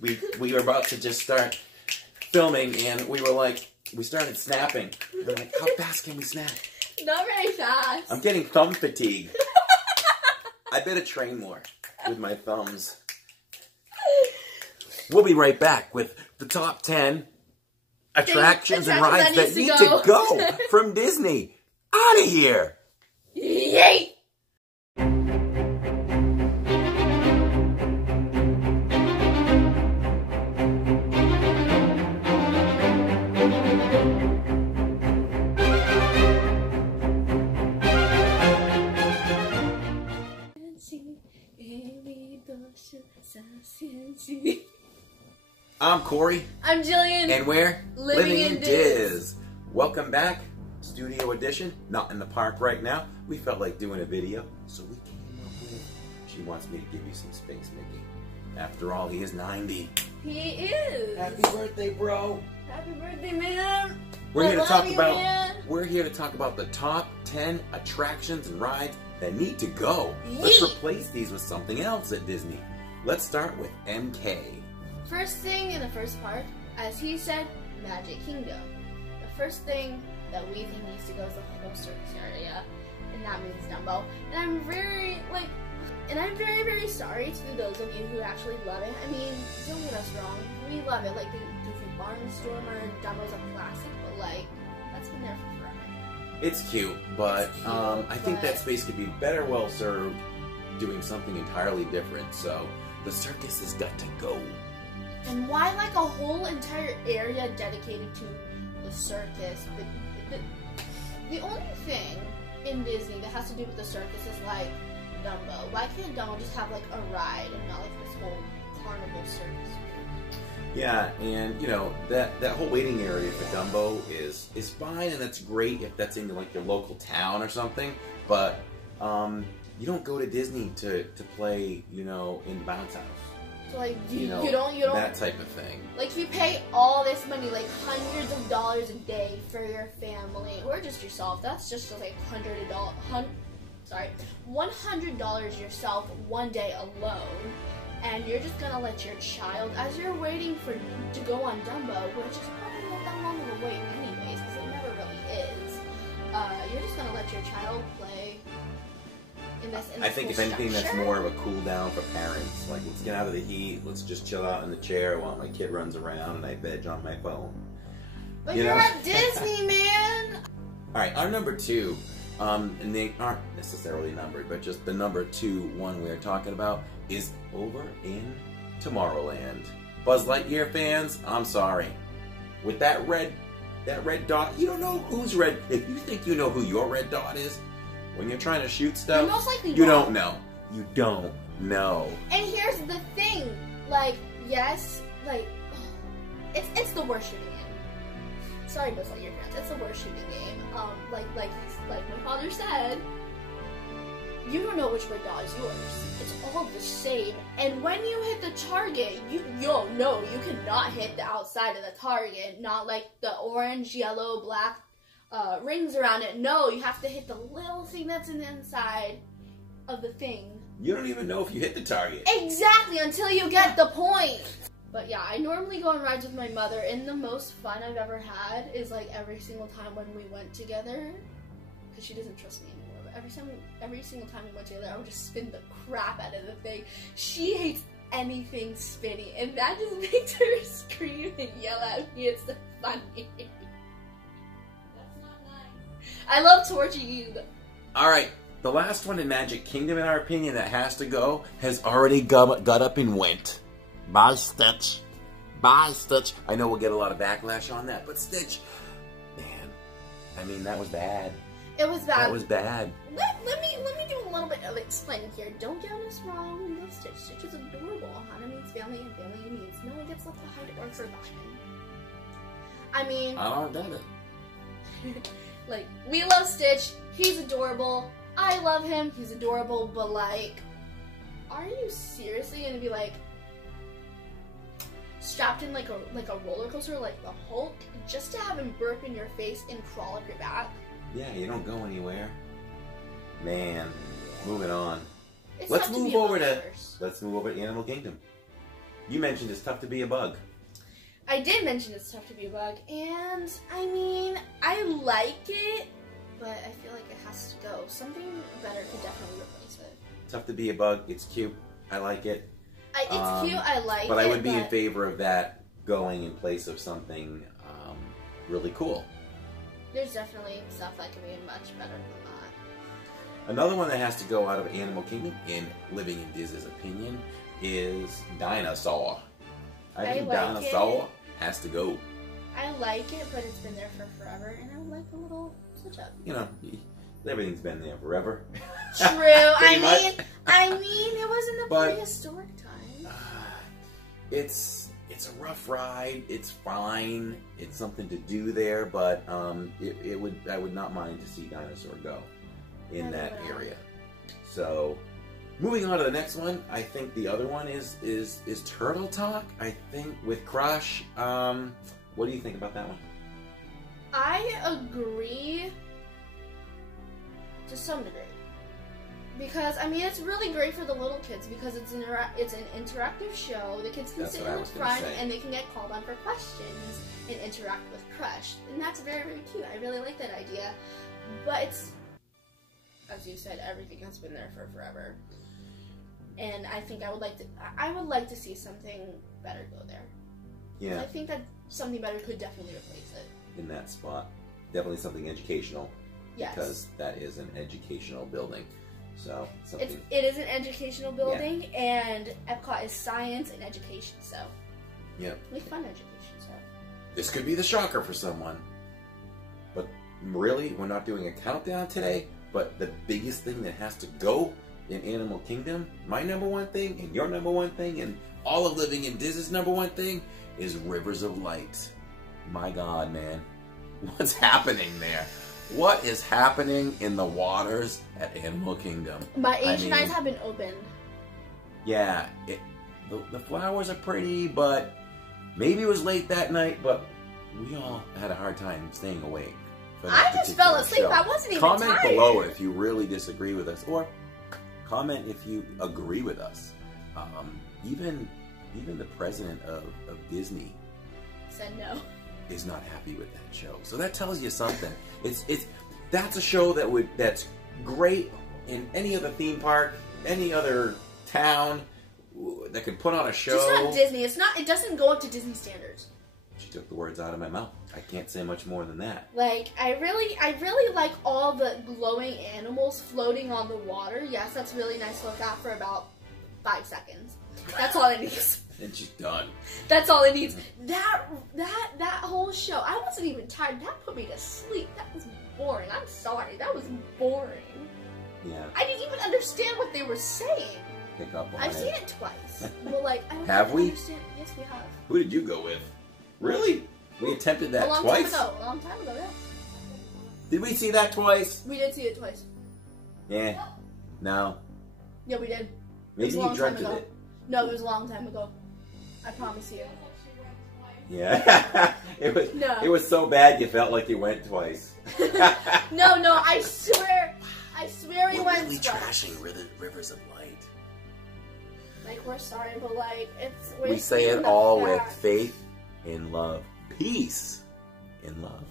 we were about to just start filming, and we were like, we started snapping. We're like, how fast can we snap? Not very fast. I'm getting thumb fatigue. I better train more with my thumbs. We'll be right back with the top 10 attractions and rides that need to go from Disney. Out of here! Yay! I'm Corey. I'm Jillian. And we're Living in Diz. Welcome back, Studio Edition. Not in the park right now. We felt like doing a video, so we came up with, she wants me to give you some space, Mickey. After all, he is 90. He is. Happy birthday, bro. Happy birthday, man. We're here to talk about man. We're here to talk about the top 10 attractions and rides that need to go. Yeet. Let's replace these with something else at Disney. Let's start with MK. First thing in the first part, as he said, Magic Kingdom. The first thing that we think needs to go is the whole circus area, and that means Dumbo. And I'm very, very sorry to those of you who actually love it. I mean, don't get us wrong, we love it. Like, the Disney Barnstormer and Dumbo's a classic, but like, that's been there for forever. It's cute, but It's cute, I think that space could be better well served doing something entirely different. So the circus has got to go. And why like a whole entire area dedicated to the circus? The only thing in Disney that has to do with the circus is like Dumbo. Why can't Dumbo just have like a ride and not like this whole carnival circus? Yeah, and you know that whole waiting area for Dumbo is fine, and that's great if that's in like your local town or something. But you don't go to Disney to play, you know, in the bounce house. So like you don't that type of thing. Like you pay all this money, like hundreds of dollars a day for your family or just yourself. That's just like $100 yourself one day alone, and you're just gonna let your child, as you're waiting to go on Dumbo, which is probably not that long of a wait anyways, because it never really is. You're just gonna let your child play. I think if anything, that's more of a cool down for parents. Like, let's get out of the heat. Let's just chill out in the chair while my kid runs around and I veg on my phone. But you're at Disney, man. All right, our number 2, and they aren't necessarily numbered, but just the number 2 one we're talking about is over in Tomorrowland. Buzz Lightyear fans, I'm sorry. With that red dot, you don't know who's red. If you think you know who your red dot is, when you're trying to shoot stuff, you most likely don't know. You don't know. And here's the thing, like, yes, like, it's the worst shooting game. Sorry, Buzz Lightyear fans, it's the worst shooting game. Like my father said, you don't know which red dot is yours. It's all the same. And when you hit the target, you cannot hit the outside of the target. Not like the orange, yellow, black rings around it. No, you have to hit the little thing that's in the inside of the thing. You don't even know if you hit the target. Exactly, until you get the point. But yeah, I normally go on rides with my mother, and the most fun I've ever had is like every single time when we went together, because she doesn't trust me anymore, but every single time we went together, I would just spin the crap out of the thing. She hates anything spinny, and that just makes her scream and yell at me. It's so funny. I love torturing you. Alright, the last one in Magic Kingdom, in our opinion, that has to go, has already got up and went. Bye, Stitch. Bye, Stitch. I know we'll get a lot of backlash on that, but Stitch, man, I mean, that was bad. It was bad. That was bad. Let me do a little bit of explaining here. Don't get us wrong. We love Stitch. Stitch is adorable. Hana means family, and family means no one gets left behind or forgotten. I mean, I don't get it. Like, we love Stitch, he's adorable, I love him, he's adorable, but like, are you seriously gonna be like, strapped in like a roller coaster like the Hulk, just to have him burp in your face and crawl up your back? Yeah, you don't go anywhere. Man, moving on. It's Let's tough to move be over to lovers. Animal Kingdom. You mentioned it's tough to be a bug. I did mention it's tough to be a bug, and I mean, I like it, but I feel like it has to go. Something better could definitely replace it. Tough to be a bug. It's cute. I like it. It's cute. I like it. But I would be in favor of that going in place of something really cool. There's definitely stuff that can be much better than that. Another one that has to go out of Animal Kingdom, in Living in Diz's opinion, is Dinosaur. I think like Dinosaur has to go. I like it, but it's been there for forever, and I would like a little switch up. You know, everything's been there forever. True. I mean, it was in the prehistoric time. It's a rough ride. It's fine. It's something to do there, but I would not mind to see Dinosaur go in that area. So, moving on to the next one, I think the other one is Turtle Talk. I think with Crush. What do you think about that one? I agree to some degree. Because, I mean, it's really great for the little kids because it's an interactive show. The kids can sit in the front and they can get called on for questions and interact with Crush. And that's very, very cute. I really like that idea. But it's, as you said, everything has been there for forever. And I think I would like to see something better go there. Yeah. I think that something better could definitely replace it. In that spot. Definitely something educational. Yes. Because that is an educational building. So, something... It is an educational building, and Epcot is science and education, so... Yeah. Like fun education stuff. This could be the shocker for someone. But really, we're not doing a countdown today, but the biggest thing that has to go in Animal Kingdom, my number one thing, and your number one thing, and all of Living in Disney's number one thing, is Rivers of Light. My God, man. What's happening there? What is happening in the waters at Animal Kingdom? My Asian eyes have been opened. Yeah, the flowers are pretty, but maybe it was late that night, but we all had a hard time staying awake. I just fell asleep. I wasn't even tired. Comment below if you really disagree with us, or comment if you agree with us. Even the president of Disney said no. Is not happy with that show. So that tells you something. That's a show that's great in any other theme park, any other town that could put on a show. Just not Disney. It doesn't go up to Disney standards. She took the words out of my mouth. I can't say much more than that. Like, I really like all the glowing animals floating on the water. Yes, that's really nice to look at for about 5 seconds. That's all it needs. And she's done. That's all it needs. That whole show, I wasn't even tired. That put me to sleep. That was boring. I'm sorry. That was boring. Yeah. I didn't even understand what they were saying. Pick up on I've seen it twice. Well, like, I don't have we? Understand. Yes, we have. Who did you go with? Really? We attempted that twice? A long time ago, yeah. Did we see that twice? We did see it twice. Yeah. No. Yeah, we did. Maybe you dreamt of it. No, it was a long time ago. I promise you. Yeah. It was so bad you felt like you went twice. No, I swear we went really twice. Trashing Rivers of Light. Like, we're sorry, but like, we say it all with faith in love. Peace in love.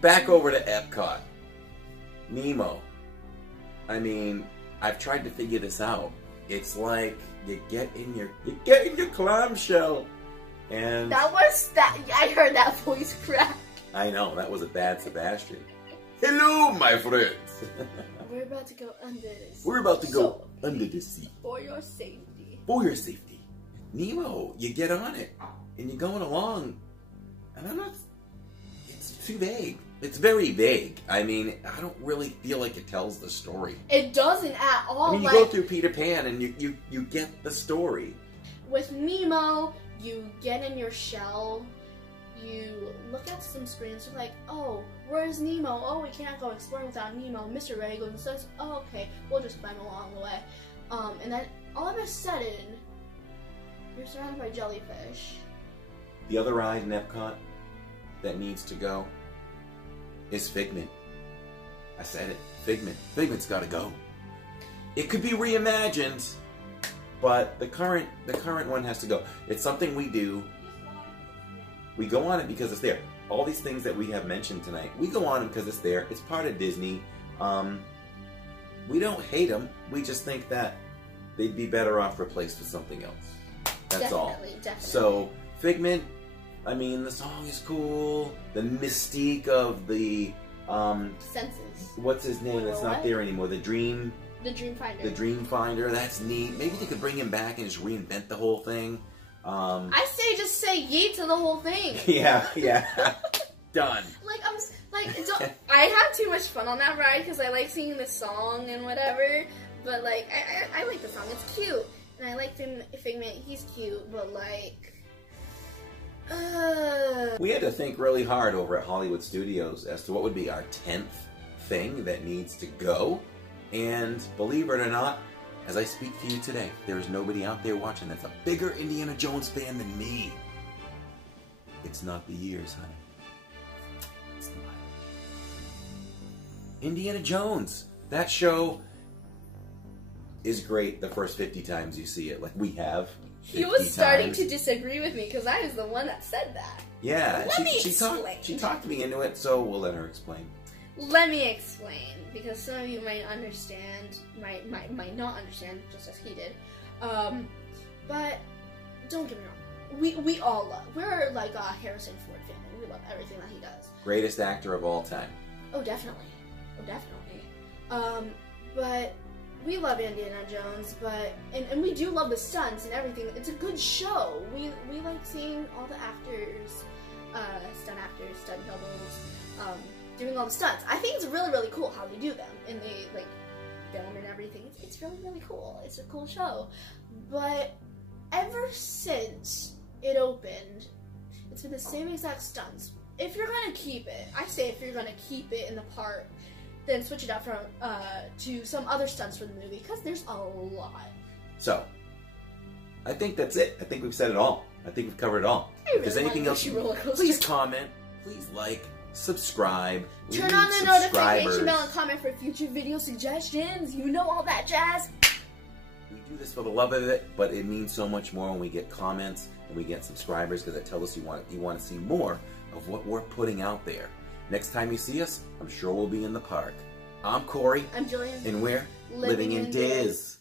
Back over to Epcot. Nemo. I mean, I've tried to figure this out. It's like you get in your clamshell, and I heard that voice crack. I know that was a bad Sebastian. Hello, my friends. We're about to go under the sea. We're about to go under the sea. For your safety. For your safety. Nemo, you get on it, and you're going along, and I'm not. It's too vague. It's very vague. I mean, I don't really feel like it tells the story. It doesn't at all. I mean, you go through Peter Pan and you get the story. With Nemo, you get in your shell, you look at some screens, you're like, oh, where's Nemo? Oh, we can't go exploring without Nemo. Mr. Ray goes and says, oh, okay, we'll just climb along the way. And then all of a sudden, you're surrounded by jellyfish. The other ride in Epcot that needs to go is Figment. I said it. Figment. Figment's gotta go. It could be reimagined, but the current one has to go. It's something we do. We go on it because it's there. All these things that we have mentioned tonight, we go on them because it's there. It's part of Disney. We don't hate them. We just think that they'd be better off replaced with something else. That's all. Definitely. So, Figment, I mean, the song is cool. The mystique of the Senses. what's his name? That's not there anymore. The Dream Finder. The Dream Finder. That's neat. Maybe they could bring him back and just reinvent the whole thing. I say just say yeet to the whole thing. Yeah. Done. I have too much fun on that ride because I like singing the song and whatever. But like, I like the song. It's cute, and I like Figment. He's cute, but like, we had to think really hard over at Hollywood Studios as to what would be our 10th thing that needs to go. And believe it or not, as I speak to you today, there is nobody out there watching that's a bigger Indiana Jones fan than me. It's not the years, honey. It's the mileage. Indiana Jones. That show is great the first 50 times you see it, like we have. He was starting to disagree with me because I was the one that said that. Yeah, she talked me into it, so we'll let her explain. Let me explain, because some of you might understand, might not understand, just as he did. But don't get me wrong, we all love. We're like a Harrison Ford family. We love everything that he does. Greatest actor of all time. Oh, definitely. But we love Indiana Jones, and we do love the stunts and everything. It's a good show. We like seeing all the actors, stunt doubles, doing all the stunts. I think it's really, really cool how they do them, and they like film and everything. It's really, really cool. It's a cool show. But ever since it opened, it's been the same exact stunts. If you're gonna keep it, I say if you're gonna keep it in the park, then switch it out from to some other stunts for the movie, because there's a lot. So, I think that's it. I think we've said it all. I think we've covered it all. If there's anything else, please comment, please like, subscribe. Turn on the notification bell and comment for future video suggestions. You know all that jazz. We do this for the love of it, but it means so much more when we get comments and we get subscribers, because it tells us you want to see more of what we're putting out there. Next time you see us, I'm sure we'll be in the park. I'm Corey. I'm Jillian. And we're Living in Diz.